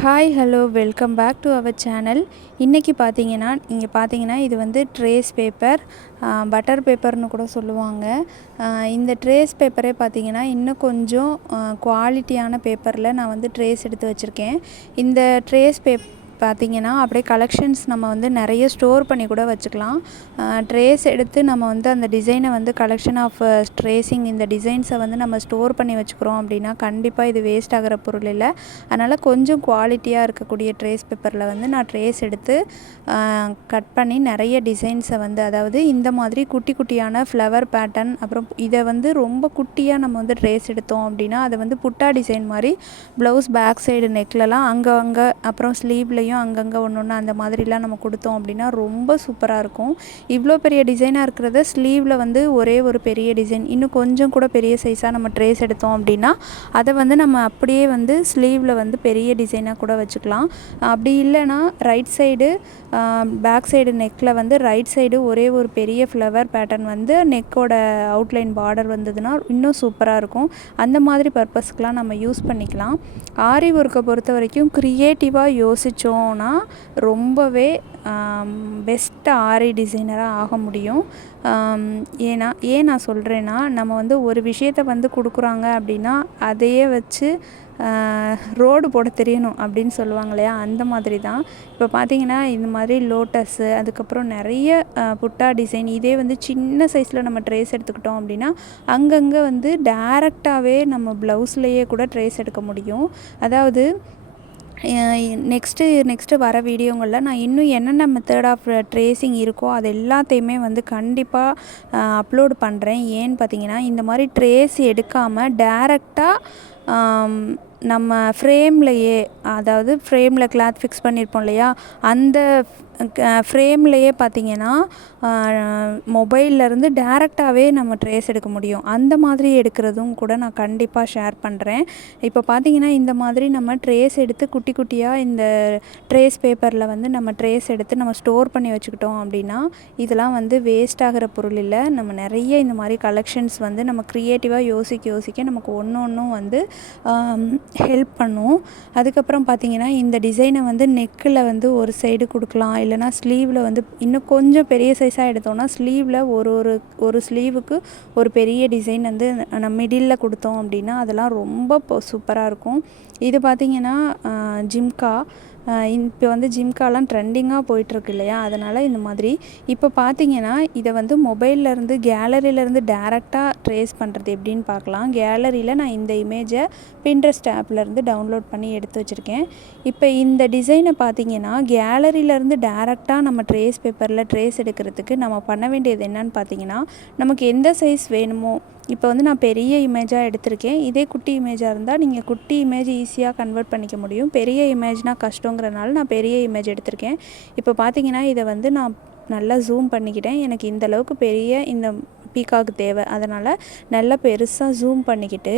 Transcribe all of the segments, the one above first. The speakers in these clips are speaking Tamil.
Hi hello welcome back to our channel. இன்றைக்கி பார்த்தீங்கன்னா இது வந்து ட்ரேஸ் பேப்பர், பட்டர் பேப்பர்னு கூட சொல்லுவாங்க. இந்த ட்ரேஸ் பேப்பரே பார்த்தீங்கன்னா இன்னும் கொஞ்சம் குவாலிட்டியான பேப்பரில் நான் வந்து ட்ரேஸ் எடுத்து வச்சுருக்கேன். இந்த ட்ரேஸ் பார்த்திங்கன்னா அப்படியே கலெக்ஷன்ஸ் நம்ம வந்து நிறைய ஸ்டோர் பண்ணி கூட வச்சுக்கலாம். ட்ரேஸ் எடுத்து நம்ம வந்து அந்த டிசைனை வந்து கலெக்ஷன் ஆஃப் ட்ரேஸிங் இந்த டிசைன்ஸை வந்து நம்ம ஸ்டோர் பண்ணி வச்சுக்கிறோம் அப்படின்னா கண்டிப்பாக இது வேஸ்ட் ஆகிற பொருள் இல்லை. அதனால் கொஞ்சம் குவாலிட்டியாக இருக்கக்கூடிய ட்ரேஸ் பேப்பரில் வந்து நான் ட்ரேஸ் எடுத்து கட் பண்ணி நிறைய டிசைன்ஸை வந்து, அதாவது இந்த மாதிரி குட்டி குட்டியான ஃப்ளவர் பேட்டர்ன், அப்புறம் இதை வந்து ரொம்ப குட்டியாக நம்ம வந்து ட்ரேஸ் எடுத்தோம் அப்படின்னா அதை வந்து புட்டா டிசைன் மாதிரி ப்ளவுஸ் பேக் சைடு நெக்லலாம் அங்கே அப்புறம் ஸ்லீவ்லேயும் அங்கங்கே ஒன்று அந்த மாதிரிலாம் நம்ம கொடுத்தோம் அப்படின்னா ரொம்ப சூப்பராக இருக்கும். இவ்வளோ பெரிய டிசைனாக இருக்கிறத ஸ்லீவில் வந்து ஒரே ஒரு பெரிய டிசைன், இன்னும் கொஞ்சம் கூட பெரிய சைஸாக நம்ம ட்ரேஸ் எடுத்தோம் அப்படின்னா அதை வந்து நம்ம அப்படியே வந்து ஸ்லீவில் வந்து பெரிய டிசைனாக கூட வச்சுக்கலாம். அப்படி இல்லைன்னா ரைட் சைடு பேக் சைடு நெக்கில் வந்து ரைட் சைடு ஒரே ஒரு பெரிய ஃப்ளவர் பேட்டர்ன் வந்து நெக்கோட அவுட்லைன் பார்டர் வந்ததுன்னா இன்னும் சூப்பராக இருக்கும். அந்த மாதிரி பர்பஸ்க்கெலாம் நம்ம யூஸ் பண்ணிக்கலாம். ஆரி ஒர்க்கை பொறுத்த வரைக்கும் க்ரியேட்டிவாக யோசித்தோன்னா ரொம்பவே பெஸ்ட் ஆரி டிசைனராக ஆக முடியும். ஏன் நான் சொல்கிறேன்னா, நம்ம வந்து ஒரு விஷயத்தை வந்து கொடுக்குறாங்க அப்படின்னா அதையே வச்சு ரோடு போட தெரியணும் அப்படின்னு சொல்லுவாங்க இல்லையா, அந்த மாதிரி தான். இப்போ பார்த்திங்கன்னா இந்த மாதிரி லோட்டஸு, அதுக்கப்புறம் நிறைய புட்டா டிசைன், இதே வந்து சின்ன சைஸில் நம்ம ட்ரேஸ் எடுத்துக்கிட்டோம் அப்படின்னா அங்கங்கே வந்து டைரெக்டாகவே நம்ம ப்ளவுஸ்லேயே கூட ட்ரேஸ் எடுக்க முடியும். அதாவது நெக்ஸ்ட்டு வர வீடியோங்களில் நான் இன்னும் என்னென்ன மெத்தட் ஆஃப் ட்ரேசிங் இருக்கோ அது எல்லாத்தையுமே வந்து கண்டிப்பாக அப்லோட் பண்ணுறேன். ஏன்னு பார்த்தீங்கன்னா, இந்த மாதிரி ட்ரேஸ் எடுக்காமல் டைரெக்டாக நம்ம ஃப்ரேம்லையே, அதாவது ஃப்ரேமில் கிளாத் ஃபிக்ஸ் பண்ணியிருப்போம் இல்லையா, அந்த ஃப்ரேம்லையே பார்த்திங்கன்னா மொபைல்லேருந்து டைரெக்டாகவே நம்ம ட்ரேஸ் எடுக்க முடியும். அந்த மாதிரி எடுக்கிறதும் கூட நான் கண்டிப்பாக ஷேர் பண்ணுறேன். இப்போ பார்த்திங்கன்னா இந்த மாதிரி நம்ம ட்ரேஸ் எடுத்து குட்டி குட்டியாக இந்த ட்ரேஸ் பேப்பரில் வந்து நம்ம ட்ரேஸ் எடுத்து நம்ம ஸ்டோர் பண்ணி வச்சுக்கிட்டோம் அப்படின்னா இதெல்லாம் வந்து வேஸ்ட் ஆகிற பொருள் இல்லை. நம்ம நிறைய இந்த மாதிரி கலெக்ஷன்ஸ் வந்து நம்ம க்ரியேட்டிவாக யோசிக்க நமக்கு ஒன்றும் வந்து ஹெல்ப் பண்ணும். அதுக்கப்புறம் பார்த்திங்கன்னா இந்த டிசைனை வந்து நெக்கில் வந்து ஒரு சைடு கொடுக்கலாம், இல்லைனா ஸ்லீவில் வந்து இன்னும் கொஞ்சம் பெரிய சைஸாக எடுத்தோன்னா ஸ்லீவில் ஒரு ஸ்லீவுக்கு ஒரு பெரிய டிசைன் வந்து நம்ம மிடில் கொடுத்தோம் அப்படின்னா அதெல்லாம் ரொம்ப சூப்பராக இருக்கும். இது பார்த்திங்கன்னா ஜிம்கா, இப்போ வந்து ஜிம்காலாம் ட்ரெண்டிங்காக போயிட்டுருக்கு இல்லையா, அதனால் இந்த மாதிரி இப்போ பார்த்திங்கன்னா இதை வந்து மொபைல்லேருந்து கேலரியிலேருந்து டேரெக்டாக ட்ரேஸ் பண்ணுறது எப்படின்னு பார்க்கலாம். கேலரியில் நான் இந்த இமேஜை பின்ட்ரெஸ்ட் ஆப்லேருந்து டவுன்லோட் பண்ணி எடுத்து வச்சுருக்கேன். இப்போ இந்த டிசைனை பார்த்திங்கன்னா கேலரியிலேருந்து டேரெக்டாக நம்ம ட்ரேஸ் பேப்பரில் ட்ரேஸ் எடுக்கிறதுக்கு நம்ம பண்ண வேண்டியது என்னன்னு பார்த்திங்கன்னா, நமக்கு எந்த சைஸ் வேணுமோ, இப்போ வந்து நான் பெரிய இமேஜாக எடுத்திருக்கேன். இதே குட்டி இமேஜாக இருந்தால் நீங்கள் குட்டி இமேஜ் ஈஸியாக கன்வெர்ட் பண்ணிக்க முடியும். பெரிய இமேஜ்னால் கஷ்டங்கிறனால நான் பெரிய இமேஜ் எடுத்திருக்கேன். இப்போ பார்த்திங்கன்னா இதை வந்து நான் நல்லா ஜூம் பண்ணிக்கிட்டேன். எனக்கு இந்த அளவுக்கு பெரிய இந்த பீகாக் தேவை, அதனால் நல்லா பெருசாக ஜூம் பண்ணிக்கிட்டு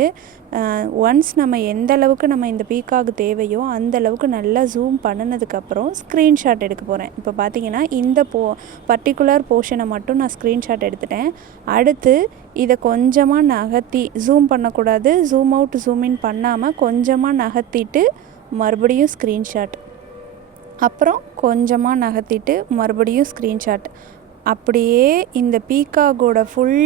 ஒன்ஸ் நம்ம எந்த அளவுக்கு நம்ம இந்த பீகாக் தேவையோ அந்த அளவுக்கு நல்லா ஜூம் பண்ணினதுக்கப்புறம் ஸ்க்ரீன்ஷாட் எடுக்க போகிறேன். இப்போ பார்த்திங்கன்னா இந்த பர்டிகுலர் போர்ஷனை மட்டும் நான் ஸ்க்ரீன்ஷாட் எடுத்துட்டேன். அடுத்து இதை கொஞ்சமாக நகர்த்தி, ஜூம் பண்ணக்கூடாது, ஜூம் அவுட் ஜூம் இன் பண்ணாமல் கொஞ்சமாக நகர்த்திட்டு மறுபடியும் ஸ்க்ரீன்ஷாட், அப்புறம் கொஞ்சமாக நகர்த்திட்டு மறுபடியும் ஸ்க்ரீன்ஷாட், அப்படியே இந்த பீகாகோட ஃபுல்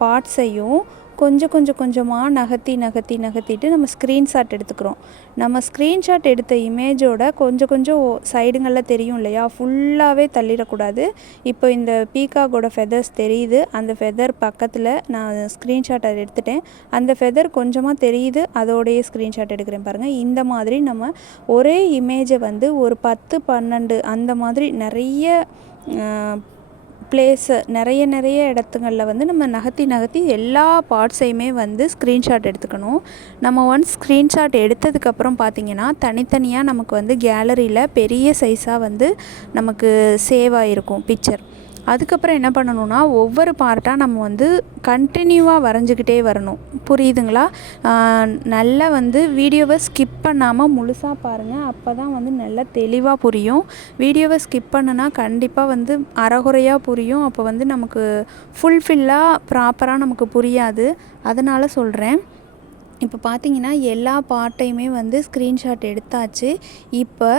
பார்ட்ஸையும் கொஞ்சமாக நகர்த்திட்டு நம்ம ஸ்க்ரீன்ஷாட் எடுத்துக்கிறோம். நம்ம ஸ்க்ரீன்ஷாட் எடுத்த இமேஜோட கொஞ்சம் சைடுங்களில் தெரியும் இல்லையா, ஃபுல்லாகவே தள்ளிடக்கூடாது. இப்போ இந்த பீகாகோட ஃபெதர்ஸ் தெரியுது, அந்த ஃபெதர் பக்கத்தில் நான் ஸ்க்ரீன்ஷாட் எடுத்துட்டேன். அந்த ஃபெதர் கொஞ்சமாக தெரியுது, அதோடையே ஸ்க்ரீன்ஷாட் எடுக்கிறேன் பாருங்கள். இந்த மாதிரி நம்ம ஒரே இமேஜை வந்து ஒரு 10, 12 அந்த மாதிரி நிறைய பிளேஸு நிறைய இடத்துங்களில் வந்து நம்ம நகர்த்தி எல்லா பார்ட்ஸையுமே வந்து ஸ்க்ரீன்ஷாட் எடுத்துக்கணும். நம்ம ஒன்ஸ் ஸ்க்ரீன்ஷாட் எடுத்ததுக்கப்புறம் பார்த்திங்கன்னா தனித்தனியாக நமக்கு வந்து கேலரியில் பெரிய சைஸாக வந்து நமக்கு சேவ் ஆகிருக்கும் பிக்சர். அதுக்கப்புறம் என்ன பண்ணணும்னா, ஒவ்வொரு பார்ட்டாக நம்ம வந்து கண்டினியூவாக வரைஞ்சிக்கிட்டே வரணும். புரியுதுங்களா? நல்லா வந்து வீடியோவை ஸ்கிப் பண்ணாமல் முழுசாக பாருங்கள், அப்போ தான் வந்து நல்லா தெளிவாக புரியும். வீடியோவை ஸ்கிப் பண்ணுனா கண்டிப்பாக வந்து அரைகுறையாக புரியும். அப்போ வந்து நமக்கு ஃபுல்ஃபில்லாக ப்ராப்பராக நமக்கு புரியாது. அதனால் சொல்கிறேன். இப்போ பார்த்தீங்கன்னா எல்லா பார்ட்டையுமே வந்து ஸ்க்ரீன்ஷாட் எடுத்தாச்சு. இப்போ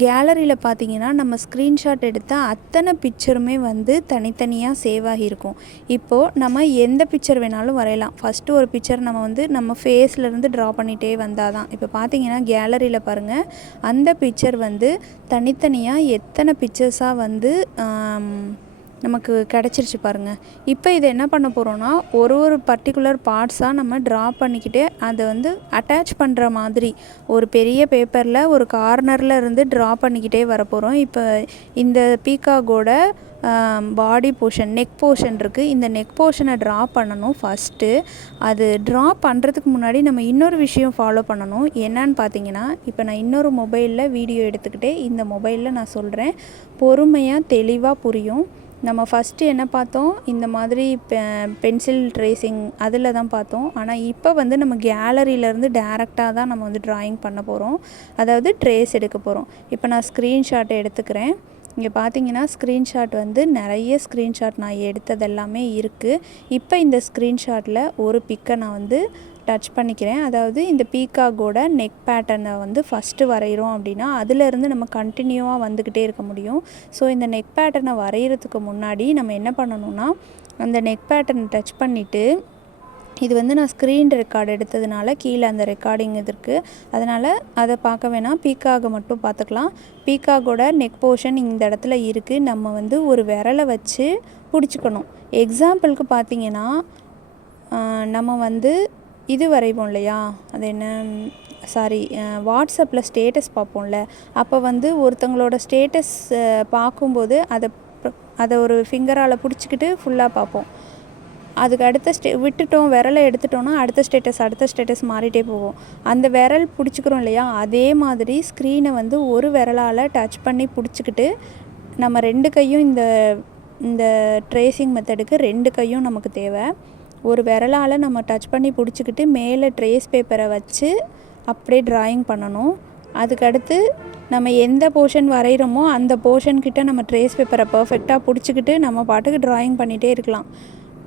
கேலரியில் பார்த்தீங்கன்னா நம்ம ஸ்க்ரீன்ஷாட் எடுத்த அத்தனை பிக்சருமே வந்து தனித்தனியாக சேவ் ஆகியிருக்கும். இப்போது நம்ம எந்த பிக்சர் வேணாலும் வரையலாம். ஃபஸ்ட்டு ஒரு பிக்சர் நம்ம வந்து நம்ம ஃபேஸ்லேருந்து ட்ரா பண்ணிகிட்டே வந்தால் தான். இப்போ பார்த்தீங்கன்னா கேலரியில் பாருங்கள், அந்த பிக்சர் வந்து தனித்தனியாக எத்தனை பிக்சர்ஸாக வந்து நமக்கு கிடச்சிருச்சு பாருங்கள். இப்போ இதை என்ன பண்ண போகிறோன்னா, ஒரு பர்டிகுலர் பார்ட்ஸாக நம்ம ட்ரா பண்ணிக்கிட்டே அதை வந்து அட்டாச் பண்ணுற மாதிரி ஒரு பெரிய பேப்பரில் ஒரு கார்னரில் இருந்து ட்ரா பண்ணிக்கிட்டே வரப்போகிறோம். இப்போ இந்த பீகாக்கோட பாடி போர்ஷன், நெக் போர்ஷன் இருக்குது. இந்த நெக் போர்ஷனை ட்ரா பண்ணணும் ஃபஸ்ட்டு. அது ட்ரா பண்ணுறதுக்கு முன்னாடி நம்ம இன்னொரு விஷயம் ஃபாலோ பண்ணணும். என்னன்னு பார்த்தீங்கன்னா, இப்போ நான் இன்னொரு மொபைலில் வீடியோ எடுத்துக்கிட்டே இந்த மொபைலில் நான் சொல்கிறேன், பொறுமையாக தெளிவாக புரியும். நம்ம ஃபஸ்ட்டு என்ன பார்த்தோம், இந்த மாதிரி பென்சில் ட்ரேசிங் அதில் தான் பார்த்தோம். ஆனால் இப்போ வந்து நம்ம கேலரியிலேருந்து டேரெக்டாக தான் நம்ம வந்து ட்ராயிங் பண்ண போகிறோம், அதாவது ட்ரேஸ் எடுக்க போகிறோம். இப்போ நான் ஸ்க்ரீன்ஷாட்டை எடுத்துக்கிறேன். இங்கே பார்த்தீங்கன்னா ஸ்க்ரீன்ஷாட் வந்து நிறைய ஸ்க்ரீன்ஷாட் நான் எடுத்தது எல்லாமே இருக்குது. இப்போ இந்த ஸ்க்ரீன்ஷாட்டில் ஒரு பிக்கை நான் வந்து டச் பண்ணிக்கிறேன். அதாவது இந்த பீகாக்கோட நெக் பேட்டர்னை வந்து ஃபஸ்ட்டு வரைகிறோம் அப்படின்னா அதிலேருந்து நம்ம கண்டினியூவாக வந்துக்கிட்டே இருக்க முடியும். ஸோ இந்த நெக் பேட்டர்னை வரைகிறதுக்கு முன்னாடி நம்ம என்ன பண்ணணும்னா, அந்த நெக் பேட்டர்னை டச் பண்ணிவிட்டு, இது வந்து நான் ஸ்க்ரீன் ரெக்கார்டு எடுத்ததுனால கீழே அந்த ரெக்கார்டிங் இது இருக்குது, அதனால் அதை பார்க்க வேணாம், பீகாக்கை மட்டும் பார்த்துக்கலாம். பீகாக்கோட நெக் போர்ஷன் இந்த இடத்துல இருக்குது. நம்ம வந்து ஒரு விரலை வச்சு பிடிச்சிக்கணும். எக்ஸாம்பிளுக்கு பார்த்தீங்கன்னா, நம்ம வந்து இது வரைவோம் இல்லையா, அது என்ன, வாட்ஸ்அப்பில் ஸ்டேட்டஸ் பார்ப்போம்ல, அப்போ வந்து ஒருத்தங்களோட ஸ்டேட்டஸ் பார்க்கும்போது அதை ஒரு ஃபிங்கரால் பிடிச்சிக்கிட்டு ஃபுல்லாக பார்ப்போம். அதுக்கு அடுத்த விட்டுட்டோம், விரலை எடுத்துட்டோன்னா அடுத்த ஸ்டேட்டஸ் மாறிட்டே போகும். அந்த விரல் பிடிச்சிக்கிறோம் இல்லையா, அதே மாதிரி ஸ்க்ரீனை வந்து ஒரு விரலால் டச் பண்ணி பிடிச்சிக்கிட்டு நம்ம 2 கையும் இந்த ட்ரேசிங் மெத்தடுக்கு 2 கையும் நமக்கு தேவை. ஒரு விரலால் நம்ம டச் பண்ணி பிடிச்சிக்கிட்டு மேலே ட்ரேஸ் பேப்பரை வச்சு அப்படியே ட்ராயிங் பண்ணணும். அதுக்கடுத்து நம்ம எந்த போர்ஷன் வரைகிறோமோ அந்த போர்ஷன்கிட்ட நம்ம ட்ரேஸ் பேப்பரை பர்ஃபெக்டாக பிடிச்சிக்கிட்டு நம்ம பாட்டுக்கு ட்ராயிங் பண்ணிகிட்டே இருக்கலாம்.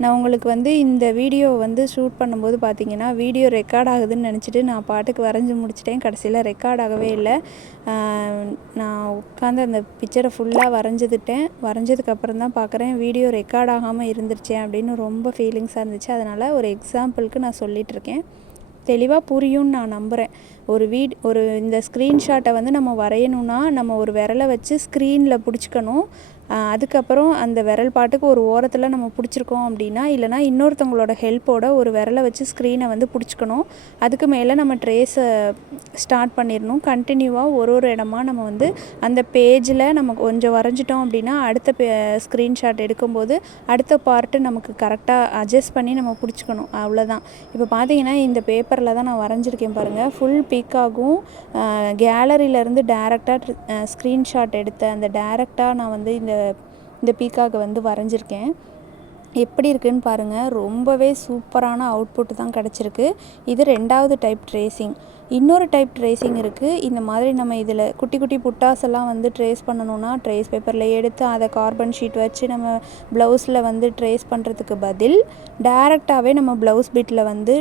நான் உங்களுக்கு வந்து இந்த வீடியோ வந்து ஷூட் பண்ணும்போது பார்த்தீங்கன்னா, வீடியோ ரெக்கார்ட் ஆகுதுன்னு நினச்சிட்டு நான் பாட்டுக்கு வரைஞ்சி முடிச்சிட்டேன். கடைசியில் ரெக்கார்ட் ஆகவே இல்லை. நான் உட்காந்து அந்த பிக்சரை ஃபுல்லாக வரைஞ்சதுக்கப்புறம் தான் பார்க்குறேன், வீடியோ ரெக்கார்ட் ஆகாமல் இருந்துருச்சே அப்படின்னு ரொம்ப ஃபீலிங்ஸாக இருந்துச்சு. அதனால் ஒரு எக்ஸாம்பிளுக்கு நான் சொல்லிகிட்ருக்கேன். தெளிவாக புரியும்னு நான் நம்புகிறேன். ஒரு இந்த ஸ்க்ரீன்ஷாட்டை வந்து நம்ம வரையணுன்னா நம்ம ஒரு விரலை வச்சு ஸ்க்ரீனில் பிடிச்சிக்கணும். அதுக்கப்புறம் அந்த விரல் பாட்டுக்கு ஒரு ஓரத்தில் நம்ம பிடிச்சிருக்கோம் அப்படின்னா, இல்லைனா இன்னொருத்தவங்களோட ஹெல்ப்போட ஒரு விரலை வச்சு ஸ்க்ரீனை வந்து பிடிச்சிக்கணும். அதுக்கு மேலே நம்ம ட்ரேஸை ஸ்டார்ட் பண்ணிடணும். கண்டினியூவாக ஒரு இடமா நம்ம வந்து அந்த பேஜில் நம்ம கொஞ்சம் வரைஞ்சிட்டோம் அப்படின்னா அடுத்த ஸ்க்ரீன்ஷாட் எடுக்கும்போது அடுத்த பார்ட்டு நமக்கு கரெக்டாக அட்ஜஸ்ட் பண்ணி நம்ம பிடிச்சிக்கணும். அவ்வளோதான். இப்போ பார்த்தீங்கன்னா இந்த பேப்பரில் தான் நான் வரைஞ்சிருக்கேன் பாருங்கள். ஃபுல் பீக்காக்கும் கேலரியிலேருந்து டேரெக்டாக ஸ்க்ரீன்ஷாட் எடுத்த அந்த டேரெக்டாக நான் வந்து இந்த பீக்காக்கை வந்து வரைஞ்சிருக்கேன். எப்படி இருக்குதுன்னு பாருங்கள். ரொம்பவே சூப்பரான அவுட்புட் தான் கிடச்சிருக்கு. இது 2வது டைப் ட்ரேசிங். இன்னொரு டைப் ட்ரேசிங் இருக்குது. இந்த மாதிரி நம்ம இதில் குட்டி குட்டி புட்டாஸ் எல்லாம் வந்து ட்ரேஸ் பண்ணணுன்னா ட்ரேஸ் பேப்பரில் எடுத்து அதை கார்பன் ஷீட் வச்சு நம்ம ப்ளவுஸில் வந்து ட்ரேஸ் பண்ணுறதுக்கு பதில் டேரெக்டாகவே நம்ம ப்ளவுஸ் பிட்டில் வந்து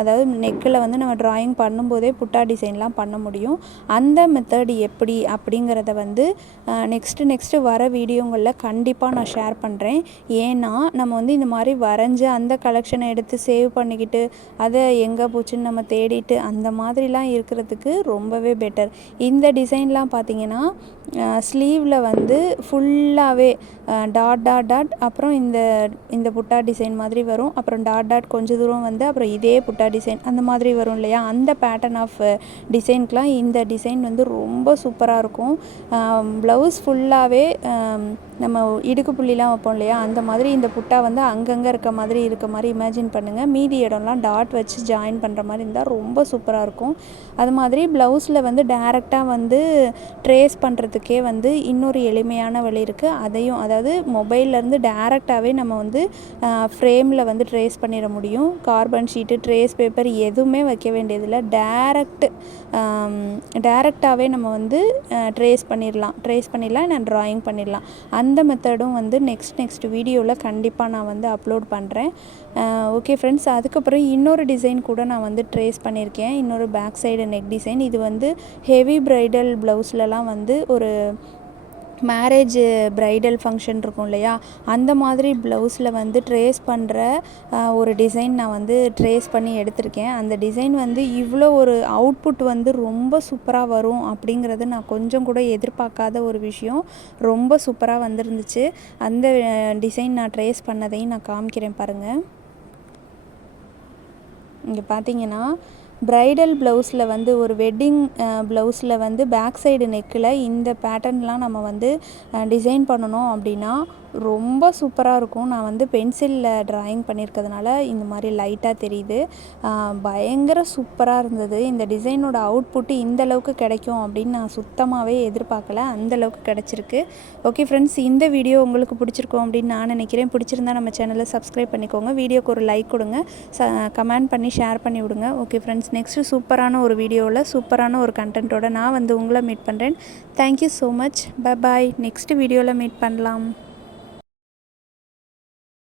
அதாவது நெக்கில் வந்து நம்ம ட்ராயிங் பண்ணும்போதே புட்டா டிசைன்லாம் பண்ண முடியும். அந்த மெத்தட் எப்படி அப்படிங்கிறத வந்து நெக்ஸ்ட்டு வர வீடியோங்களில் கண்டிப்பாக நான் ஷேர் பண்ணுறேன். ஏன்னா நம்ம வந்து இந்த மாதிரி வரைஞ்சி அந்த கலெக்ஷனை எடுத்து சேவ் பண்ணிக்கிட்டு அதை எங்கே போச்சுன்னு நம்ம தேடிட்டு அந்த மாதிரிலாம் இருக்கிறதுக்கு ரொம்பவே பெட்டர். இந்த டிசைன்லாம் பார்த்திங்கன்னா ஸ்லீவில் வந்து ஃபுல்லாகவே டாட் அப்புறம் இந்த புட்டா டிசைன் மாதிரி வரும். அப்புறம் டாட் கொஞ்சம் தூரம் வந்து அப்புறம் இதே புட்டா டிசைன் அந்த மாதிரி வரும் இல்லையா, அந்த பேட்டர்ன் ஆஃப் டிசைனுக்கெலாம் இந்த டிசைன் வந்து ரொம்ப சூப்பராக இருக்கும். ப்ளவுஸ் ஃபுல்லாகவே நம்ம இடுக்கு புள்ளிலாம் வைப்போம் இல்லையா, அந்த மாதிரி இந்த புட்டா வந்து அங்கங்கே இருக்க மாதிரி இமேஜின் பண்ணுங்கள். மீதி இடம்லாம் டாட் வச்சு ஜாயின் பண்ணுற மாதிரி இருந்தால் ரொம்ப சூப்பராக இருக்கும். அது மாதிரி ப்ளவுஸில் வந்து டேரெக்டாக வந்து ட்ரேஸ் பண்ணுறதுக்கே வந்து இன்னொரு எளிமையான வழி இருக்குது. அதாவது மொபைல்லேருந்து டேரெக்டாகவே நம்ம வந்து ஃப்ரேமில் வந்து ட்ரேஸ் பண்ணிட முடியும். கார்பன் ஷீட்டு, ட்ரேஸ் பேப்பர் எதுவுமே வைக்க வேண்டியதில்லை. டேரெக்டாகவே நம்ம வந்து ட்ரேஸ் பண்ணிடலாம் நான் ட்ராயிங் பண்ணிடலாம். அந்த மெத்தடும் வந்து நெக்ஸ்ட் வீடியோவில் கண்டிப்பாக நான் வந்து அப்லோட் பண்ணுறேன். ஓகே ஃப்ரெண்ட்ஸ், அதுக்கப்புறம் இன்னொரு டிசைன் கூட நான் வந்து ட்ரேஸ் பண்ணியிருக்கேன். இன்னொரு பேக் சைடு நெக் டிசைன். இது வந்து ஹெவி ப்ரைடல் ப்ளவுஸ்லலாம் வந்து ஒரு மேரேஜ் ப்ரைடல் ஃபங்க்ஷன் இருக்கும் இல்லையா, அந்த மாதிரி ப்ளவுஸில் வந்து ட்ரேஸ் பண்ணுற ஒரு டிசைன் நான் வந்து ட்ரேஸ் பண்ணி எடுத்திருக்கேன். அந்த டிசைன் வந்து இவ்வளோ ஒரு அவுட்புட் வந்து ரொம்ப சூப்பராக வரும் அப்படிங்கிறது நான் கொஞ்சம் கூட எதிர்பார்க்காத ஒரு விஷயம். ரொம்ப சூப்பராக வந்துருந்துச்சு. அந்த டிசைன் நான் ட்ரேஸ் பண்ணதையும் நான் காமிக்கிறேன் பாருங்கள். இங்கே பார்த்தீங்கன்னா ப்ரைடல் ப்ளவுஸில் வந்து ஒரு வெட்டிங் ப்ளவுஸில் வந்து பேக் சைடு நெக்கில் இந்த பேட்டர்ன்லாம் நம்ம வந்து டிசைன் பண்ணணும் அப்படின்னா ரொம்ப சூப்பராக இருக்கும். நான் வந்து பென்சிலில் ட்ராயிங் பண்ணியிருக்கிறதுனால இந்த மாதிரி லைட்டாக தெரியுது. பயங்கர சூப்பராக இருந்தது. இந்த டிசைனோட அவுட்புட்டு இந்த அளவுக்கு கிடைக்கும் அப்படின்னு நான் சுத்தமாகவே எதிர்பார்க்கல. அந்தளவுக்கு கிடச்சிருக்கு. ஓகே ஃப்ரெண்ட்ஸ், இந்த வீடியோ உங்களுக்கு பிடிச்சிருக்கும் அப்படின்னு நான் நினைக்கிறேன். பிடிச்சிருந்தா நம்ம சேனலை சப்ஸ்கிரைப் பண்ணிக்கோங்க. வீடியோக்கு ஒரு லைக் கொடுங்க. கமெண்ட் பண்ணி ஷேர் பண்ணி விடுங்க. ஓகே ஃப்ரெண்ட்ஸ், நெக்ஸ்ட்டு சூப்பரான ஒரு வீடியோவில் சூப்பரான ஒரு கண்டென்ட்டோட நான் வந்து உங்களை மீட் பண்ணுறேன். Thank you so much. Bye bye. Next வீடியோவில் மீட் பண்ணலாம்.